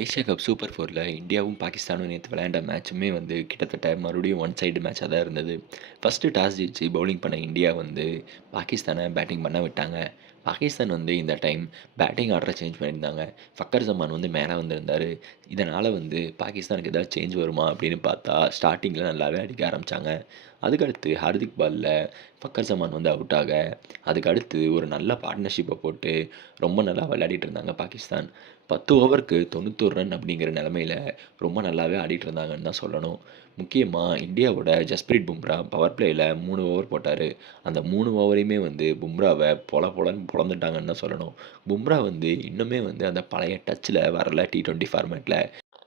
Asia cup super ஃபோரில் இந்தியாவும் பாகிஸ்தானும் நேற்று விளையாண்ட மேட்சுமே வந்து கிட்டத்தட்ட மறுபடியும் ஒன் சைடு மேட்சாக தான் இருந்தது. ஃபஸ்ட்டு டாஸ் ஜெயிச்சு பவுலிங் பண்ண இந்தியா வந்து பாகிஸ்தானை பேட்டிங் பண்ண விட்டாங்க. பாகிஸ்தான் வந்து இந்த டைம் பேட்டிங் ஆர்டரை சேஞ்ச் பண்ணியிருந்தாங்க. ஃபக்கர் ஜமான் வந்து மேலே வந்திருந்தார். இதனால் வந்து பாகிஸ்தானுக்கு ஏதாவது சேஞ்ச் வருமா அப்படின்னு பார்த்தா ஸ்டார்டிங்கில் நல்லாவே அடிக்க ஆரம்பித்தாங்க அதுக்கடுத்து ஹார்திக் பாலில் ஃபக்கர் ஜமான் வந்து அவுட் ஆக அதுக்கடுத்து ஒரு நல்ல பார்ட்னர்ஷிப்பை போட்டு ரொம்ப நல்லா விளையாடிட்டு இருந்தாங்க பாகிஸ்தான். பத்து ஓவருக்கு தொண்ணூத்தொரு ரன் அப்படிங்கிற நிலமையில ரொம்ப நல்லாவே ஆடிட்டு இருந்தாங்கன்னு தான் சொல்லணும். முக்கியமாக இந்தியாவோட ஜஸ்பிரீத் பும்ரா பவர் பிளேயில் மூணு ஓவர் போட்டார். அந்த மூணு ஓவரையுமே வந்து பும்ராவை பொல பொலன்னு பொழந்துட்டாங்கன்னு தான் சொல்லணும். பும்ரா வந்து இன்னுமே வந்து அந்த பழைய டச்சில் வரல டி டுவெண்ட்டி ஃபார்மேட்டில்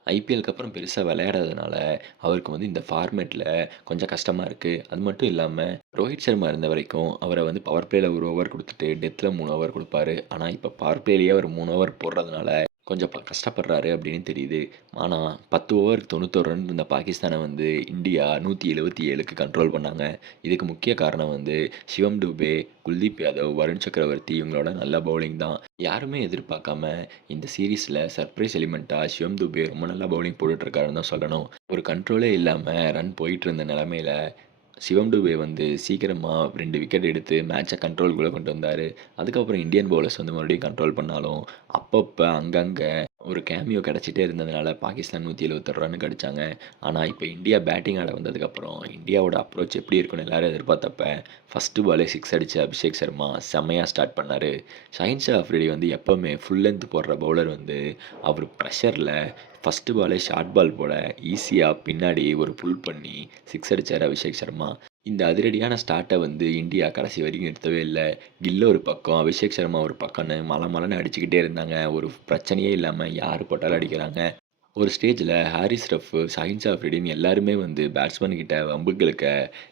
ஐபிஎல்க்கு அப்புறம் பெருசாக விளையாடாதனால அவருக்கு வந்து இந்த ஃபார்மேட்டில் கொஞ்சம் கஷ்டமாக இருக்குது அது மட்டும் இல்லாமல் ரோஹித் சர்மா இருந்த வரைக்கும் அவரை வந்து பவர் பிளேயில் ஒரு ஓவர் கொடுத்துட்டு டெத்தில் மூணு ஓவர் கொடுப்பாரு. ஆனால் இப்போ பவர் பிளேலேயே அவர் மூணு ஓவர் போடுறதுனால கொஞ்சம் கஷ்டப்படுறாரு அப்படின்னு தெரியுது. ஆனால் பத்து ஓவர் தொண்ணூத்தொரு ரன் இருந்த பாகிஸ்தானை வந்து இந்தியா நூற்றி எழுபத்தி ஏழுக்கு கண்ட்ரோல் பண்ணாங்க. இதுக்கு முக்கிய காரணம் வந்து சிவம் டூபே குல்தீப் யாதவ் வருண் சக்கரவர்த்தி இவங்களோட நல்ல பவுலிங் தான். யாருமே எதிர்பார்க்காம இந்த சீரீஸில் சர்ப்ரைஸ் எலிமெண்ட்டாக சிவம் துபே ரொம்ப நல்லா பவுலிங் போட்டுட்ருக்காருன்னு தான் சொல்லணும். ஒரு கண்ட்ரோலே இல்லாமல் ரன் போயிட்டு இருந்த நிலமையில சிவம் டுபே வந்து சீக்கிரமாக ரெண்டு விக்கெட் எடுத்து மேட்சை கண்ட்ரோல்குள்ளே கொண்டு வந்தார். அதுக்கப்புறம் இந்தியன் பவுலர்ஸ் வந்து மறுபடியும் கண்ட்ரோல் பண்ணாலும் அப்பப்போ அங்கங்கே ஒரு கேமியோ கிடச்சிட்டே இருந்ததுனால பாகிஸ்தான் நூற்றி எழுபத்தொரு ரன் அடிச்சாங்க ஆனால் இப்போ இந்தியா பேட்டிங் ஆட வந்ததுக்கப்புறம் இந்தியாவோட அப்ரோச் எப்படி இருக்குன்னு எல்லோரும் எதிர்பார்த்தப்ப ஃபஸ்ட்டு பாலே சிக்ஸ் அடித்த அபிஷேக் சர்மா செம்மையாக ஸ்டார்ட் பண்ணார். ஷாஹின் ஷா அஃப்ரிடி வந்து எப்போவுமே ஃபுல் லென்த் போடுற பவுலர் வந்து அவர் ப்ரெஷரில் ஃபஸ்ட்டு பாலே ஷார்ட் பால் போல ஈஸியாக பின்னாடி ஒரு புல் பண்ணி சிக்ஸ் அடித்தார் அபிஷேக் சர்மா. இந்த அதிரடியான ஸ்டார்ட்டை வந்து இந்தியா கடைசி வரைக்கும் நிறுத்தவே இல்லை. கில்ல ஒரு பக்கம் அபிஷேக் சர்மா ஒரு பக்கம்னு மலை மலைன்னு அடிச்சுக்கிட்டே இருந்தாங்க. ஒரு பிரச்சனையே இல்லாமல் யார் போட்டாலும் அடிக்கிறாங்க ஒரு ஸ்டேஜில் ஹாரிஸ் ரஃப் ஷாஹின் ஷா எல்லாருமே வந்து பேட்ஸ்மேன் வம்புகளுக்கு வம்புகளுக்க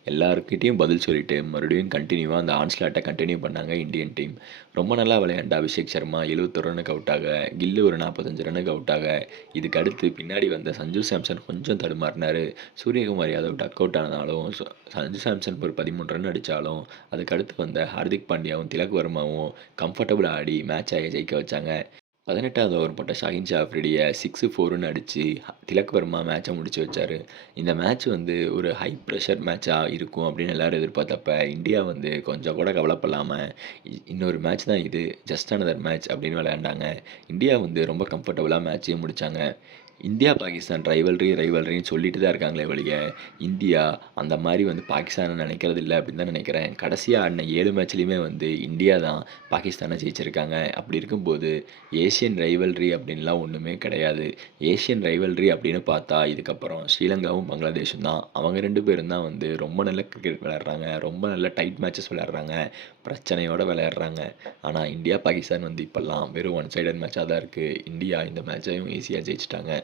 எல்லாருக்கிட்டையும் பதில் சொல்லிட்டு மறுபடியும் கண்டினியூவாக அந்த ஆன்ஸ்லாட்டை கண்டினியூ பண்ணாங்க இந்தியன் டீம் ரொம்ப நல்லா விளையாண்டா அபிஷேக் சர்மா எழுபத்தொரு ரனுக்கு அவுட் ஆக கில்லு ஒரு நாற்பத்தஞ்சு ரனுக்கு அவுட் ஆக. இதுக்கு அடுத்து பின்னாடி வந்த சஞ்சு சாம்சன் கொஞ்சம் தடுமாறினார். சூரியகுமார் யாதவ் டக் அவுட் ஆனாலும் சஞ்சு சாம்சன் ஒரு பதிமூணு ரன் அடித்தாலும் அதுக்கடுத்து வந்த ஹார்திக் பாண்டியாவும் திலக் வர்மாவும் கம்ஃபர்டபுள் ஆடி மேட்சை ஜெயிக்க வச்சாங்க. பதினெட்டாவது ஓவர் போட்ட ஷாஹின் ஷாஃப்ரிடியை சிக்ஸு ஃபோருன்னு அடித்து திலக் வர்மா மேட்சை முடிச்சு வச்சார். இந்த மேட்ச் வந்து ஒரு ஹை ப்ரெஷர் மேட்சாக இருக்கும் அப்படின்னு எல்லாரும் எதிர்பார்த்தப்ப இந்தியா வந்து கொஞ்சம் கூட கவலைப்படாமல் இன்னொரு மேட்ச் தான் இது ஜஸ்ட் அனதர் மேட்ச் அப்படின்னு விளையாண்டாங்க. இந்தியா வந்து ரொம்ப கம்ஃபர்டபுளாக மேட்சையும் முடித்தாங்க இந்தியா பாகிஸ்தான் ரைவல்ரி ரைவல்ரின்னு சொல்லிட்டு தான் இருக்காங்களே வழிய இந்தியா அந்த மாதிரி வந்து பாகிஸ்தானை நினைக்கிறது இல்லை அப்படின்னு தான் நினைக்கிறேன். கடைசியாக ஆடின ஏழு மேட்ச்லேயுமே வந்து இந்தியா தான் பாகிஸ்தானை ஜெயிச்சிருக்காங்க. அப்படி இருக்கும்போது ஏஷியன் ரைவல்ரி அப்படின்லாம் ஒன்றுமே கிடையாது. ஏஷியன் ரைவல்ரி அப்படின்னு பார்த்தா இதுக்கப்புறம் ஸ்ரீலங்காவும் பங்களாதேஷும் தான். அவங்க ரெண்டு பேரும் தான் வந்து ரொம்ப நல்ல கிரிக்கெட் விளையாடுறாங்க. ரொம்ப நல்ல டைட் மேட்சஸ் விளையாடுறாங்க. பிரச்சனையோடு விளையாடுறாங்க. ஆனால் இந்தியா பாகிஸ்தான் வந்து இப்போல்லாம் வெறும் ஒன் சைடட் மேட்சாக தான் இருக்குது இந்தியா இந்த மேட்சையும் ஈஸியாக ஜெயிச்சிட்டாங்க.